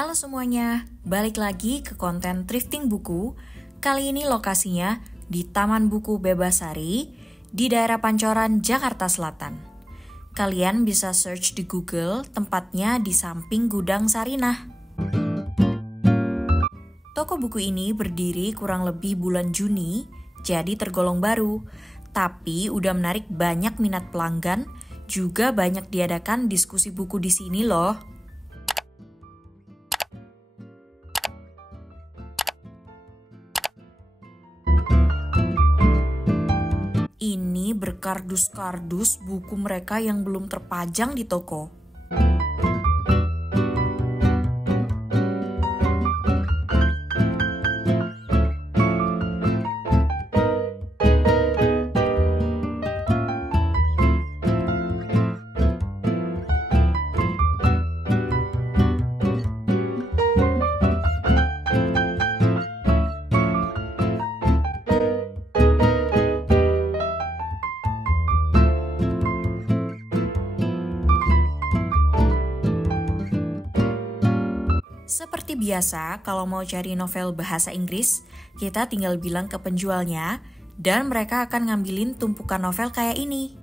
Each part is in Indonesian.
Halo semuanya, balik lagi ke konten thrifting buku. Kali ini lokasinya di Taman Buku Bebasari di daerah Pancoran, Jakarta Selatan. Kalian bisa search di Google, tempatnya di samping Gudang Sarinah. Toko buku ini berdiri kurang lebih bulan Juni, jadi tergolong baru. Tapi udah menarik banyak minat pelanggan, juga banyak diadakan diskusi buku di sini loh. Ini berkardus-kardus buku mereka yang belum terpajang di toko. Seperti biasa, kalau mau cari novel bahasa Inggris, kita tinggal bilang ke penjualnya, dan mereka akan ngambilin tumpukan novel kayak ini.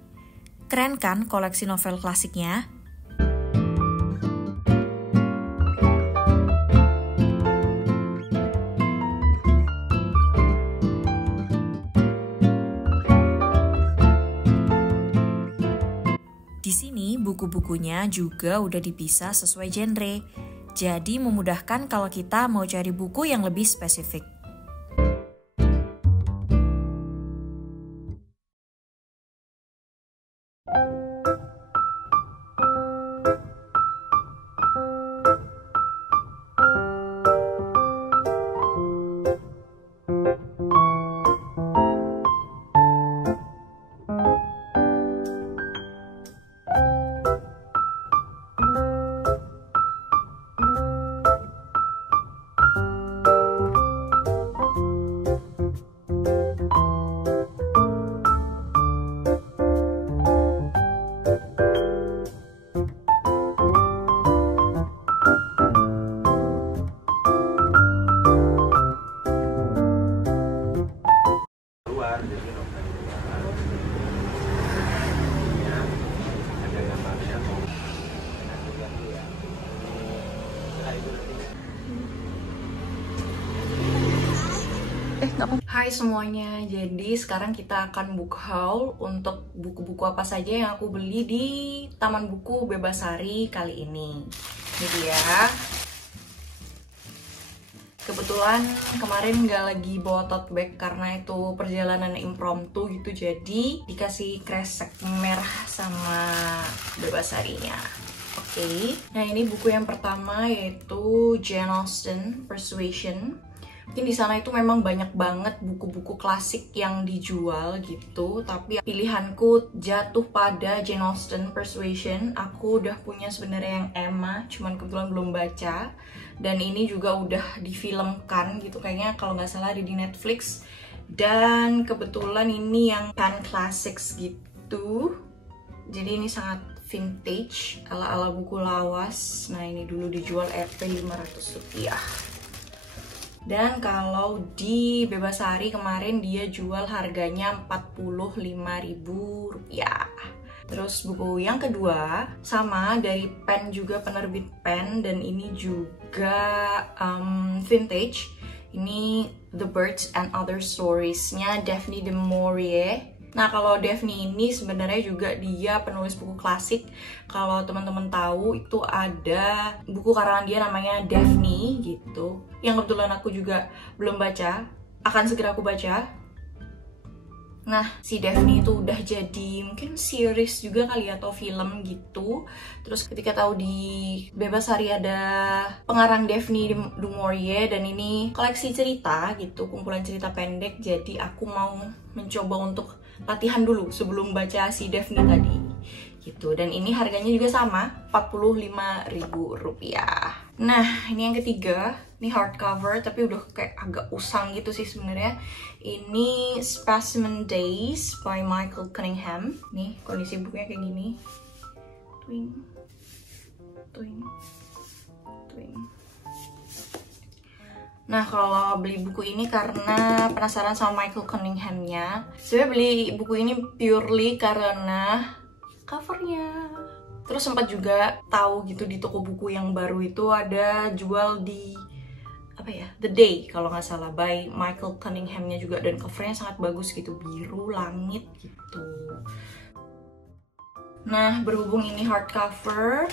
Keren kan koleksi novel klasiknya? Di sini buku-bukunya juga udah dipisah sesuai genre. Jadi memudahkan kalau kita mau cari buku yang lebih spesifik. Hai semuanya, jadi sekarang kita akan book haul untuk buku-buku apa saja yang aku beli di Taman Buku Bebasari kali ini. Ini dia. Kebetulan kemarin nggak lagi bawa tote bag karena itu perjalanan impromptu gitu, jadi dikasih kresek merah sama Bebasarinya. Oke. Nah ini buku yang pertama yaitu Jane Austen Persuasion. Mungkin di sana itu memang banyak banget buku-buku klasik yang dijual gitu, tapi pilihanku jatuh pada Jane Austen Persuasion. Aku udah punya sebenarnya yang Emma, cuman kebetulan belum baca. Dan ini juga udah difilmkan gitu kayaknya kalau nggak salah di Netflix. Dan kebetulan ini yang Pan Classics gitu. Jadi ini sangat vintage, ala-ala buku lawas. Nah ini dulu dijual Rp 500. Dan kalau di Bebasari kemarin dia jual harganya Rp45.000. Terus buku yang kedua sama dari Pen juga, penerbit Pen, dan ini juga vintage. Ini The Birds and Other Stories-nya Daphne du Maurier. Nah kalau Daphne ini sebenarnya juga dia penulis buku klasik. Kalau teman-teman tahu itu ada buku karangan dia namanya Daphne gitu, yang kebetulan aku juga belum baca, akan segera aku baca. Nah si Daphne itu udah jadi mungkin series juga kali atau film gitu. Terus ketika tahu di Bebasari ada pengarang Daphne du Maurier dan ini koleksi cerita gitu, kumpulan cerita pendek, jadi aku mau mencoba untuk latihan dulu sebelum baca si Daphne tadi gitu. Dan ini harganya juga sama, Rp45.000. Nah ini yang ketiga, ini hardcover tapi udah kayak agak usang gitu sih sebenarnya. Ini Specimen Days by Michael Cunningham. Nih kondisi bukunya kayak gini. Twing, twing, twing. Nah, kalau beli buku ini karena penasaran sama Michael Cunningham-nya. Sebenarnya beli buku ini purely karena covernya. Terus sempat juga tahu gitu di toko buku yang baru itu ada jual di apa ya, The Day kalau nggak salah, by Michael Cunningham-nya juga, dan covernya sangat bagus gitu, biru langit gitu. Nah, berhubung ini hardcover,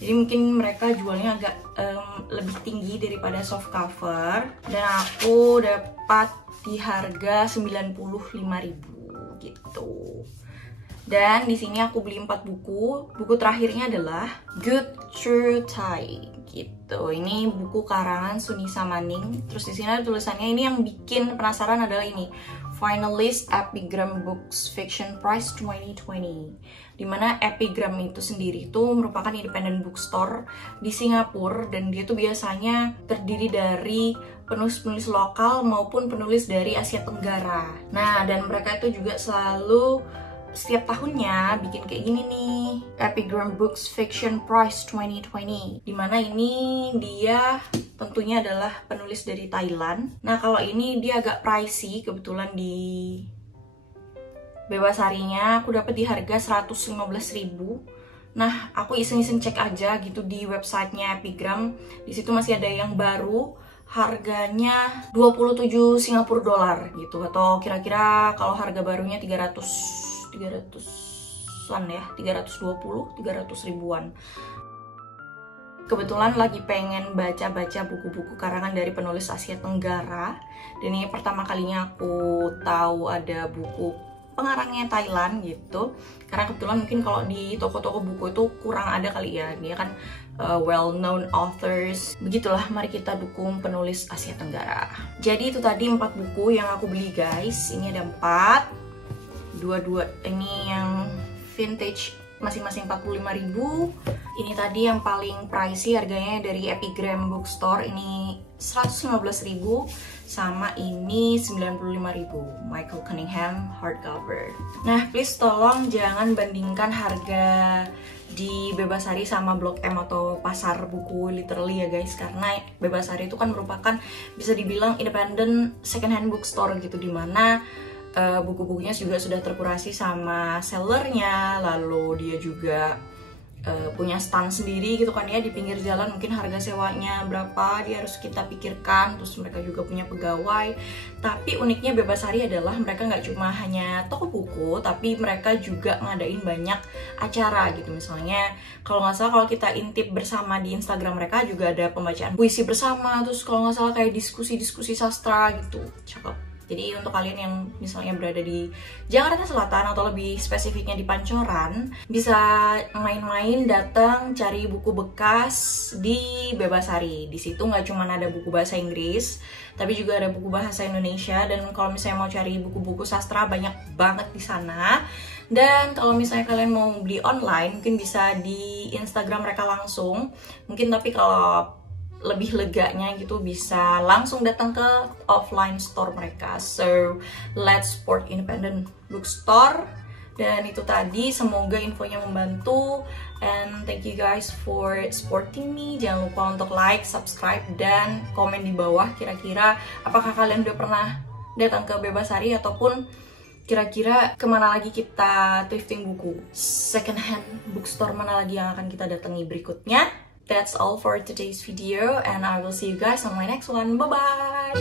jadi mungkin mereka jualnya agak lebih tinggi daripada soft cover, dan aku dapat di harga 95.000 gitu. Dan di sini aku beli 4 buku. Buku terakhirnya adalah Good True Tie gitu. Ini buku karangan Sunisa Maning. Terus di sini ada tulisannya, ini yang bikin penasaran adalah ini, Finalist Epigram Books Fiction Prize 2020. Dimana Epigram itu sendiri itu merupakan independent bookstore di Singapura, dan dia tuh biasanya terdiri dari penulis-penulis lokal maupun penulis dari Asia Tenggara. Nah, dan mereka itu juga selalu setiap tahunnya bikin kayak gini nih, Epigram Books Fiction Prize 2020, dimana ini dia tentunya adalah penulis dari Thailand. Nah, kalau ini dia agak pricey, kebetulan di Bebasarinya aku dapat di harga 115.000. Nah, aku iseng-iseng cek aja gitu di websitenya Epigram. Di situ masih ada yang baru, harganya 27 Singapura dolar gitu, atau kira-kira kalau harga barunya 300-an ya, 300 ribuan. Kebetulan lagi pengen baca-baca buku-buku karangan dari penulis Asia Tenggara, dan ini pertama kalinya aku tahu ada buku pengarangnya Thailand gitu, karena kebetulan mungkin kalau di toko-toko buku itu kurang ada kali ya, dia kan well known authors. Begitulah, mari kita dukung penulis Asia Tenggara. Jadi itu tadi 4 buku yang aku beli guys. Ini ada 4, dua ini yang vintage masing-masing 45.000. Ini tadi yang paling pricey, harganya dari Epigram Bookstore ini 115.000, sama ini 95.000 Michael Cunningham hardcover. Nah, please tolong jangan bandingkan harga di Bebasari sama Blok M atau pasar buku literally ya guys, karena Bebasari itu kan merupakan bisa dibilang independent second hand bookstore gitu, dimana buku-bukunya juga sudah terkurasi sama sellernya, lalu dia juga punya stand sendiri gitu kan ya di pinggir jalan. Mungkin harga sewanya berapa dia harus kita pikirkan, terus mereka juga punya pegawai. Tapi uniknya Bebasari adalah mereka nggak cuma hanya toko buku, tapi mereka juga ngadain banyak acara gitu. Misalnya kalau nggak salah, kalau kita intip bersama di Instagram mereka juga ada pembacaan puisi bersama, terus kalau nggak salah kayak diskusi-diskusi sastra gitu. Cakep. Jadi untuk kalian yang misalnya berada di Jakarta Selatan atau lebih spesifiknya di Pancoran, bisa main-main datang cari buku bekas di Bebasari. Di situ nggak cuma ada buku bahasa Inggris, tapi juga ada buku bahasa Indonesia. Dan kalau misalnya mau cari buku-buku sastra, banyak banget di sana. Dan kalau misalnya kalian mau beli online, mungkin bisa di Instagram mereka langsung. Mungkin tapi kalau lebih leganya gitu bisa langsung datang ke offline store mereka. So let's support independent bookstore. Dan itu tadi, semoga infonya membantu, and thank you guys for supporting me. Jangan lupa untuk like, subscribe, dan komen di bawah kira-kira apakah kalian udah pernah datang ke Bebasari, ataupun kira-kira kemana lagi kita thrifting buku, second hand bookstore mana lagi yang akan kita datangi berikutnya. That's all for today's video, and I will see you guys on my next one. Bye-bye!